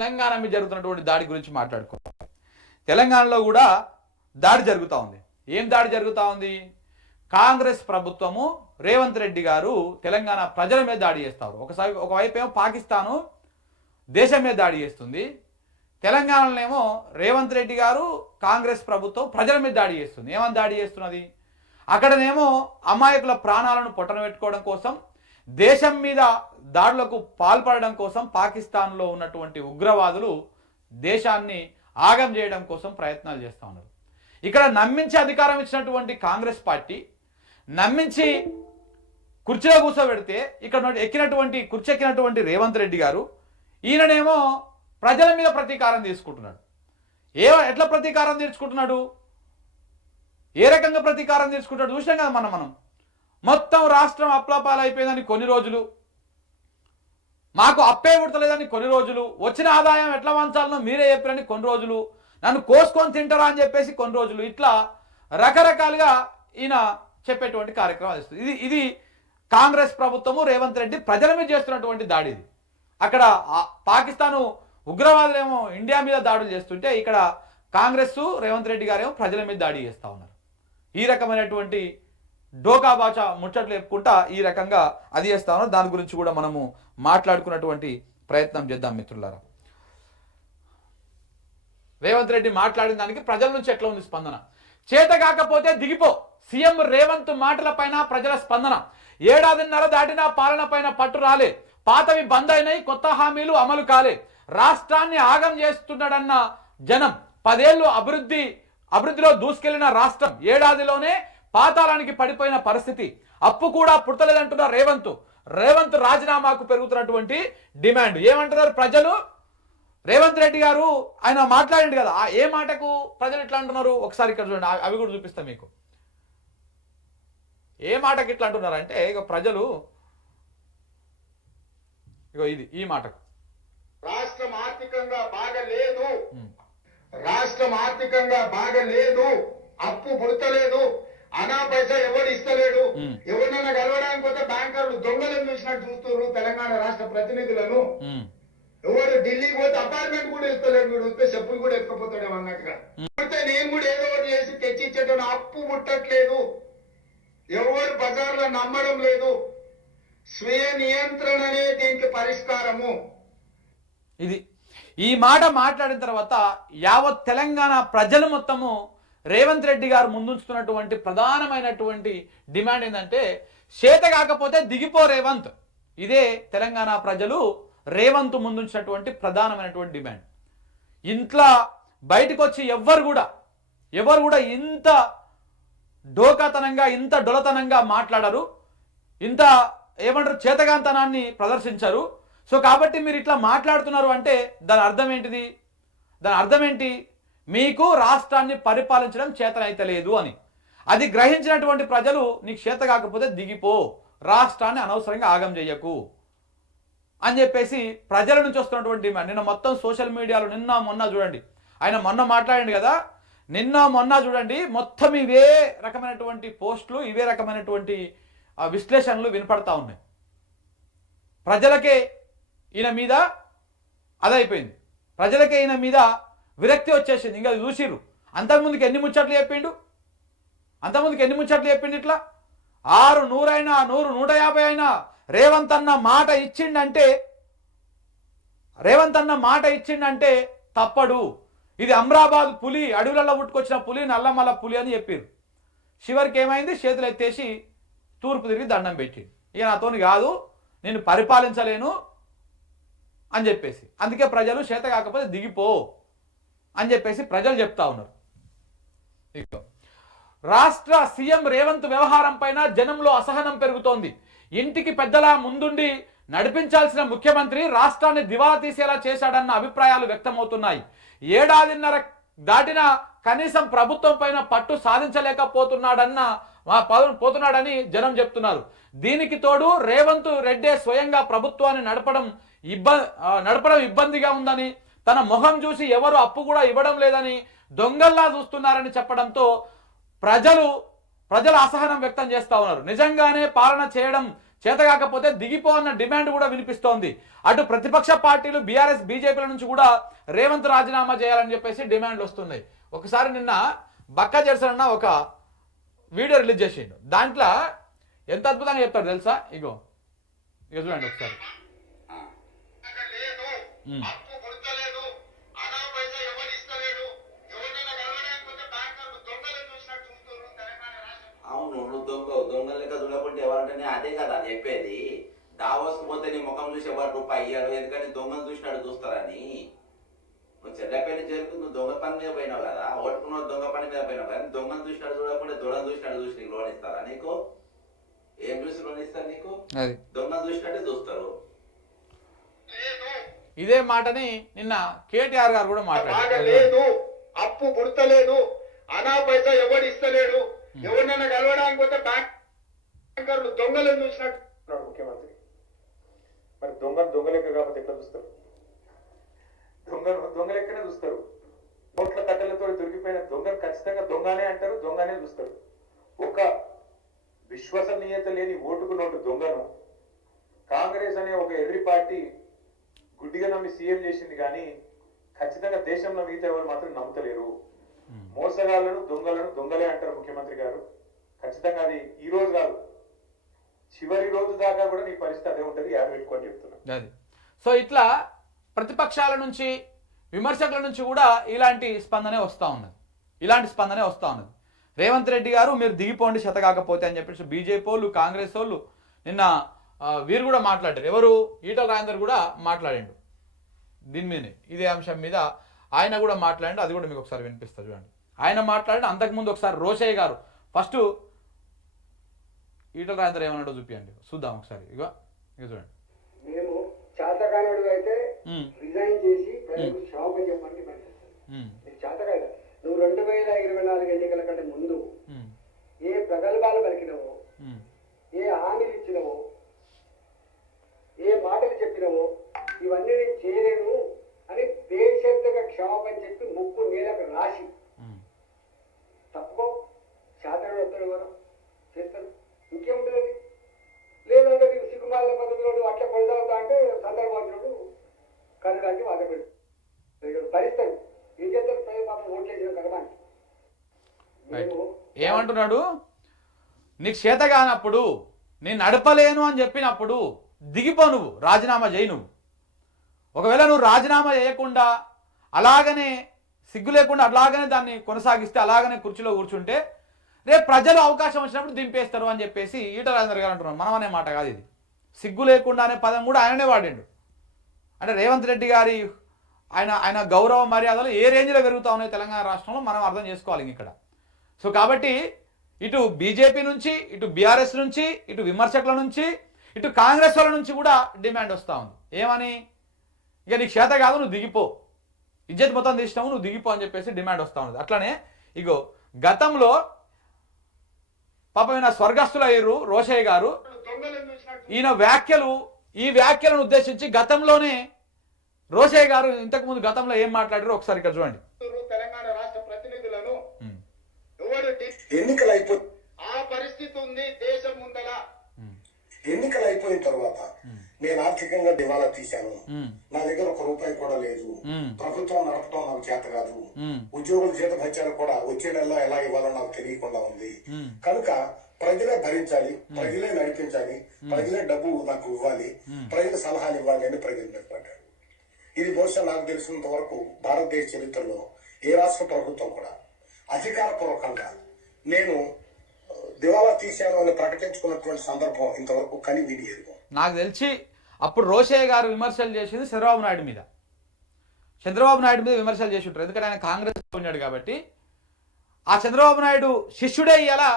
తెలంగాణ మీద జరుగుతున్నటువంటి దాడి గురించి మాట్లాడుకోవాలి. తెలంగాణలో కూడా దాడి జరుగుతూ ఉంది. ఏం దాడి జరుగుతూ ఉంది? కాంగ్రెస్ ప్రభుత్వము రేవంత్ రెడ్డి గారు తెలంగాణ ప్రజల మీద దాడి చేస్తారు. ఒకవైపు ఏమో పాకిస్తాను దేశం మీద దాడి చేస్తుంది, తెలంగాణలోనేమో రేవంత్ రెడ్డి గారు కాంగ్రెస్ ప్రభుత్వం ప్రజల మీద దాడి చేస్తుంది. ఏమని దాడి చేస్తున్నది? అక్కడనేమో అమాయకుల ప్రాణాలను పొట్టన పెట్టుకోవడం కోసం, దేశం మీద దాడులకు పాల్పడడం కోసం పాకిస్తాన్లో ఉన్నటువంటి ఉగ్రవాదులు దేశాన్ని ఆగం చేయడం కోసం ప్రయత్నాలు చేస్తూ ఉన్నారు. ఇక్కడ నమ్మించి అధికారం ఇచ్చినటువంటి కాంగ్రెస్ పార్టీ నమ్మించి కుర్చీలో కూర్చోబెడితే ఇక్కడ కుర్చీ ఎక్కినటువంటి రేవంత్ రెడ్డి గారు ఈయననేమో ప్రజల మీద ప్రతీకారం తీసుకుంటున్నాడు. ఎట్లా ప్రతీకారం తీర్చుకుంటున్నాడు? ఏ రకంగా ప్రతీకారం తీసుకుంటాడు చూసినాం కదా మనం. మొత్తం రాష్ట్రం అప్లాపాలు అయిపోయిందని కొన్ని రోజులు, మాకు అప్పే పుడతలేదని కొన్ని రోజులు, వచ్చిన ఆదాయం ఎట్లా వంచాలనో మీరే చెప్పారని కొన్ని రోజులు, నన్ను కోసుకొని తింటారా అని చెప్పేసి కొన్ని రోజులు, ఇట్లా రకరకాలుగా ఈయన చెప్పేటువంటి కార్యక్రమాలు ఇస్తుంది. ఇది కాంగ్రెస్ ప్రభుత్వము రేవంత్ రెడ్డి ప్రజల మీద చేస్తున్నటువంటి దాడి. ఇది అక్కడ పాకిస్తాను ఉగ్రవాదులేమో ఇండియా మీద దాడులు చేస్తుంటే ఇక్కడ కాంగ్రెస్ రేవంత్ రెడ్డి గారేమో ప్రజల మీద దాడి చేస్తూ ఉన్నారు. ఈ రకమైనటువంటి డోకా భాష ముచ్చట్లు చెప్పుకుంటా ఈ రకంగా అది చేస్తా ఉన్నారు. దాని గురించి కూడా మనము మాట్లాడుకున్నటువంటి ప్రయత్నం చేద్దాం మిత్రులారా. రేవంత్ రెడ్డి మాట్లాడిన దానికి ప్రజల నుంచి ఎట్లా ఉంది స్పందన? చేత కాకపోతే దిగిపో, సీఎం రేవంత్ మాటల పైన ప్రజల స్పందన. ఏడాదిన్నర దాటినా పాలన పైన పట్టు రాలే, పాతవి బంద్ అయినాయి, కొత్త హామీలు అమలు కాలే, రాష్ట్రాన్ని ఆగం చేస్తున్నాడన్న జనం, 10 ఏళ్ళు అభివృద్ధిలో దూసుకెళ్లిన రాష్ట్రం ఏడాదిలోనే పాతాళానికి పడిపోయిన పరిస్థితి, అప్పు కూడా పుట్టలేదంటున్న రేవంత్ రాజీనామాకు పెరుగుతున్నటువంటి డిమాండ్. ఏమంటున్నారు ప్రజలు? రేవంత్ రెడ్డి గారు ఆయన మాట్లాడిండు కదా, ఏ మాటకు ప్రజలు ఇట్లా అంటున్నారు ఒకసారి ఇక్కడ చూడండి, అవి కూడా చూపిస్తా మీకు. ఏ మాటకి ఇట్లా అంటున్నారు అంటే ఇక ప్రజలు ఈ మాటకు రాష్ట్రం ఆర్థికంగా బాగలేదు, అప్పు పుడతలేదు, అనా పైసా ఎవరు ఇస్తలేడు, ఎవరినైనా కలవడానికి పోతే బ్యాంకర్లు దొంగలను చూసినట్టు చూస్తున్నారు తెలంగాణ రాష్ట్ర ప్రతినిధులను. ఎవరు ఢిల్లీకి పోతే అపార్ట్మెంట్ కూడా ఇస్తలేడు, వీడు వస్తే చెప్పులు కూడా ఎక్కపోతాడు అన్నట్టుగా. నేను కూడా ఏదో ఒకటి చేసి తెచ్చిచ్చేటప్పుడు అప్పు పుట్టట్లేదు, ఎవరు బజార్లో నమ్మడం లేదు, స్వీయ నియంత్రణనే దీనికి పరిష్కారము. ఇది ఈ మాట మాట్లాడిన తర్వాత యావత్ తెలంగాణ ప్రజలు మొత్తము రేవంత్ రెడ్డి గారు ముందుంచుతున్నటువంటి ప్రధానమైనటువంటి డిమాండ్ ఏంటంటే చేత కాకపోతే దిగిపో రేవంత్. ఇదే తెలంగాణ ప్రజలు రేవంత్ ముందుంచినటువంటి ప్రధానమైనటువంటి డిమాండ్. ఇంట్లో బయటకు వచ్చి ఎవరు కూడా ఇంత డోకాతనంగా ఇంత డొలతనంగా మాట్లాడరు, ఇంత ఏమంటారు చేతగాంతనాన్ని ప్రదర్శించరు. సో కాబట్టి మీరు ఇట్లా మాట్లాడుతున్నారు అంటే దాని అర్థం ఏంటిది? దాని అర్థం ఏంటి? మీకు రాష్ట్రాన్ని పరిపాలించడం చేతనైతలేదు అని. అది గ్రహించినటువంటి ప్రజలు నీకు చేత కాకపోతే దిగిపో, రాష్ట్రాన్ని అనవసరంగా ఆగం చెయ్యకు అని చెప్పేసి ప్రజల నుంచి వస్తున్నటువంటి డిమాండ్. నిన్న మొత్తం సోషల్ మీడియాలో నిన్న మొన్న చూడండి, ఆయన మొన్న మాట్లాడండి కదా, నిన్న మొన్న చూడండి మొత్తం ఇవే రకమైనటువంటి పోస్టులు, ఇవే రకమైనటువంటి విశ్లేషణలు వినపడతా ఉన్నాయి. ప్రజలకే ఈయన మీద అదైపోయింది, ప్రజలకే ఈయన మీద విరక్తి వచ్చేసింది. ఇంకా చూసిర్రు అంతకుముందుకు ఎన్ని ముచ్చట్లు చెప్పిండు ఇట్లా 6, 100 అయినా 100, 150 అయినా రేవంత్ అన్న మాట ఇచ్చిండంటే తప్పడు. ఇది అమ్రాబాద్ పులి, అడవులలో పుట్టుకొచ్చిన పులి, నల్లమల్ల పులి అని చెప్పారు. చివరికి ఏమైంది? చేతులు ఎత్తేసి తూర్పు తిరిగి దండం పెట్టిండు. ఇక నాతోని కాదు, నేను పరిపాలించలేను అని చెప్పేసి. అందుకే ప్రజలు చేత కాకపోతే దిగిపో అని చెప్పేసి ప్రజలు చెప్తా ఉన్నారు. రాష్ట్ర సీఎం రేవంత్ వ్యవహారం పైన జనంలో అసహనం పెరుగుతోంది. ఇంటికి పెద్దలా ముందుండి నడిపించాల్సిన ముఖ్యమంత్రి రాష్ట్రాన్ని దివాలా తీసేలా చేశాడన్న అభిప్రాయాలు వ్యక్తమవుతున్నాయి. ఏడాదిన్నర దాటినా కనీసం ప్రభుత్వం పైన పట్టు సాధించలేకపోతున్నాడని జనం చెప్తున్నారు. దీనికి తోడు రేవంత్ రెడ్డి స్వయంగా ప్రభుత్వాన్ని నడపడం ఇబ్బందిగా ఉందని, తన మొహం చూసి ఎవరు అప్పు కూడా ఇవ్వడం లేదని, దొంగల్లా చూస్తున్నారని చెప్పడంతో ప్రజలు అసహనం వ్యక్తం చేస్తా ఉన్నారు. నిజంగానే పాలన చేత కాకపోతే దిగిపో అన్న డిమాండ్ కూడా వినిపిస్తోంది. అటు ప్రతిపక్ష పార్టీలు బీఆర్ఎస్ బీజేపీల నుంచి కూడా రేవంత్ రాజీనామా చేయాలని చెప్పేసి డిమాండ్లు వస్తున్నాయి. ఒకసారి నిన్న బక్కా జెర్సన్ అన్న ఒక వీడియో రిలీజ్ చేసిండు. దాంట్లో ఎంత అద్భుతంగా చెప్తాడు తెలుసా? ఇగో చూడండి ఒకసారి. అవును, నువ్వు దొంగ లెక్క చూడకుంటే ఎవరంటే అదే కదా అని చెప్పేది. దావోస్ పోతే నీ ముఖం చూసి ఎవరు రూపాయి అయ్యారు, ఎందుకంటే దొంగను చూసినాడు చూస్తారని. నువ్వు చెడ్డపేట చేరుకు నువ్వు దొంగ పని మీద పోయినావు కదా, ఓటుకున్న దొంగ పని మీద పోయినావు కానీ దొంగను చూసినాడు చూడకుంటే దొంగను చూసినాడు చూసి నీకు లోన్ ఇస్తారా? నీకు ఏం చూసి లోన్ ఇస్తారు? నీకు దొంగను చూసినట్టే చూస్తారు. ఇదే మాటని నిన్న కేటీఆర్ గారు కూడా మాట్లాడలేదు. అప్పు పుడతలేదు, అనా పైసా ఎవడు ఇస్తలేడు, ఎవరినైనా కలవడానికి పోతే బ్యాంకర్లు దొంగలను చూసినట్టు ముఖ్యమంత్రి. మరి దొంగ లెక్క కాబట్టి ఎట్లా చూస్తారు? దొంగ లెక్కనే చూస్తారు. నోట్ల కట్టెలతో దొరికిపోయిన దొంగను ఖచ్చితంగా దొంగనే అంటారు, దొంగనే చూస్తారు. ఒక విశ్వసనీయత లేని ఓటుకు నోటు దొంగను కాంగ్రెస్ అనే ఒక ఎర్రి పార్టీ గుడ్డిగా నమ్మి సీఎం చేసింది, కానీ ఖచ్చితంగా దేశంలో మిగతా ఎవరు మాత్రం నమ్ముతలేరు. మోసగాళ్లను దొంగలే అంటారు ముఖ్యమంత్రి గారు. ఖచ్చితంగా అది ఈ రోజు కాదు, చివరి రోజు దాకా కూడా నీ పరిస్థితి అదే ఉంటుంది. యాడ్ పెట్టుకొని చెప్తున్నా. సో ఇట్లా ప్రతిపక్షాల నుంచి విమర్శకుల నుంచి కూడా ఇలాంటి స్పందనే వస్తూ ఉన్నది. రేవంత్ రెడ్డి గారు మీరు దిగిపోండి చేత కాకపోతే అని చెప్పేసి బీజేపీ వాళ్ళు కాంగ్రెస్ వాళ్ళు నిన్న వీరు కూడా మాట్లాడారు. ఎవరు? ఈటల రాజేందర్ కూడా మాట్లాడిండు దీని మీదనే, ఇదే అంశం మీద ఆయన కూడా మాట్లాడండి. అది కూడా మీకు ఒకసారి వినిపిస్తారు చూడండి. ఆయన మాట్లాడి అంతకుముందు ఒకసారి రోషయ్య గారు ఫస్ట్ ఈటల రాజేందర్ ఏమన్నాడో చూపియండి, చూద్దాం ఒకసారి. ఇక చూడండి. మేము చేతకానుడు అయితే రిజైన్ చేసి ప్రజలకు క్షమాపణ చెప్పండి. నీకు చేతకాయ నువ్వు 2024 ఎన్నికల కంటే ముందు ఏ ప్రగల్భాలు పలికినవో, ఏ హామీలు ఇచ్చినవో, ఏ మాటలు చెప్పినవో ఇవన్నీ నేను చేయలేను అని బేషరతుగా క్షమాపణ చెప్పి ముక్కు నేలకు రాసి తప్పుకో. చేతడు వస్తాడు ఎవరు చేస్తాడు, ఇంకేముంటుంది? లేదంటే నీకు సిగ్గుమాల పద్ధతిలో అట్లా కొనసాగుతా అంటే సందర్భాలు కనుక వాత పెడతాడు, భరిస్తాడు. ఏం చేస్తారు? పాపం ఓట్లేసిన కనబానికి ఏమంటున్నాడు? నీకు చేత కానప్పుడు, నేను నడపలేను అని చెప్పినప్పుడు దిగిపో, నువ్వు రాజీనామా చేయి. నువ్వు ఒకవేళ నువ్వు రాజీనామా చేయకుండా అలాగనే సిగ్గు లేకుండా అలాగనే దాన్ని కొనసాగిస్తే, అలాగనే కుర్చీలో కూర్చుంటే రేపు ప్రజలు అవకాశం వచ్చినప్పుడు దింపేస్తారు అని చెప్పేసి ఈటల రాజేందర్ గారు అంటున్నారు. మనం అనే మాట కాదు ఇది. సిగ్గు లేకుండా అనే పదం కూడా ఆయననే వాడిండు. అంటే రేవంత్ రెడ్డి గారి ఆయన గౌరవ మర్యాదలు ఏ రేంజ్లో పెరుగుతా ఉన్నాయి తెలంగాణ రాష్ట్రంలో మనం అర్థం చేసుకోవాలి ఇక్కడ. సో కాబట్టి ఇటు బీజేపీ నుంచి, ఇటు బీఆర్ఎస్ నుంచి, ఇటు విమర్శకుల నుంచి, ఇటు కాంగ్రెస్ వాళ్ళ నుంచి కూడా డిమాండ్ వస్తూ ఉంది. ఏమని? ఇక నీకు చేత కాదు, నువ్వు దిగిపో, ఇజ్జత్ మొత్తం తీసినావు, నువ్వు దిగిపో అని చెప్పేసి డిమాండ్ వస్తూ ఉంది. అట్లనే ఇగో గతంలో పాపం ఈయన స్వర్గస్థులు అయ్యారు రోషయ్య గారు. ఈయన ఈ వ్యాఖ్యలను ఉద్దేశించి గతంలోనే రోషయ్య గారు ఇంతకుముందు గతంలో ఏం మాట్లాడారో ఒకసారి ఇక్కడ చూడండి. తెలంగాణ రాష్ట్ర ప్రతినిధులను ఎన్నికలు అయిపోయి ఆ పరిస్థితి ఉంది దేశం ముందల. ఎన్నికలు అయిపోయిన తర్వాత నేను ఆర్థికంగా దివాలా తీశాను, నా దగ్గర ₹1 కూడా లేదు, ప్రభుత్వం నడపడం నాకు చేత కాదు, ఉద్యోగుల జీతభత్యాలు కూడా వచ్చే నెలలో ఎలా ఇవ్వాలో నాకు తెలియకుండా ఉంది, కనుక ప్రజలే భరించాలి, ప్రజలే నడిపించాలి, ప్రజలే డబ్బు నాకు ఇవ్వాలి, ప్రజల సలహాలు ఇవ్వాలి అని ప్రజలు నిలబడ్డారు. ఇది బహుశా నాకు తెలిసినంత వరకు భారతదేశ చరిత్రలో ఏ రాష్ట్ర ప్రభుత్వం కూడా అధికారపూర్వకంగా నేను దివాలా తీశాను అని ప్రకటించుకున్నటువంటి సందర్భం ఇంతవరకు కనివిడియదు. నాకు తెలిసి అప్పుడు రోషయ్య గారు విమర్శలు చేసింది చంద్రబాబు నాయుడు మీద విమర్శలు చేసి ఉంటారు. ఎందుకంటే ఆయన కాంగ్రెస్ ఉన్నాడు కాబట్టి. ఆ చంద్రబాబు నాయుడు శిష్యుడే ఇలా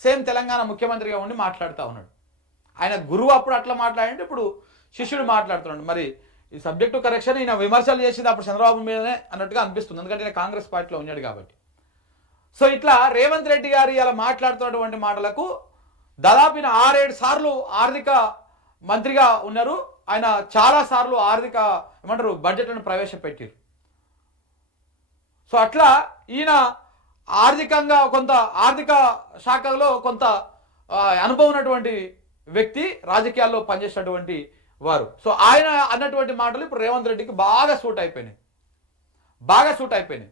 సేమ్ తెలంగాణ ముఖ్యమంత్రిగా ఉండి మాట్లాడుతూ ఉన్నాడు. ఆయన గురువు అప్పుడు అట్లా మాట్లాడంటే ఇప్పుడు శిష్యుడు మాట్లాడుతున్నాడు. మరి ఈ సబ్జెక్టు కరెక్షన్ ఈయన విమర్శలు చేసింది అప్పుడు చంద్రబాబు మీదనే అన్నట్టుగా అనిపిస్తుంది, ఎందుకంటే ఆయన కాంగ్రెస్ పార్టీలో ఉన్నాడు కాబట్టి. సో ఇట్లా రేవంత్ రెడ్డి గారు ఇలా మాట్లాడుతున్నటువంటి మాటలకు దాదాపు 6-7 సార్లు ఆర్థిక మంత్రిగా ఉన్నారు. ఆయన చాలా సార్లు బడ్జెట్లను ప్రవేశపెట్టారు. సో అట్లా ఈయన ఆర్థికంగా కొంత ఆర్థిక శాఖలో కొంత అనుభవం ఉన్నటువంటి వ్యక్తి, రాజకీయాల్లో పనిచేసినటువంటి వారు. సో ఆయన అన్నటువంటి మాటలు ఇప్పుడు రేవంత్ రెడ్డికి బాగా సూట్ అయిపోయినాయి.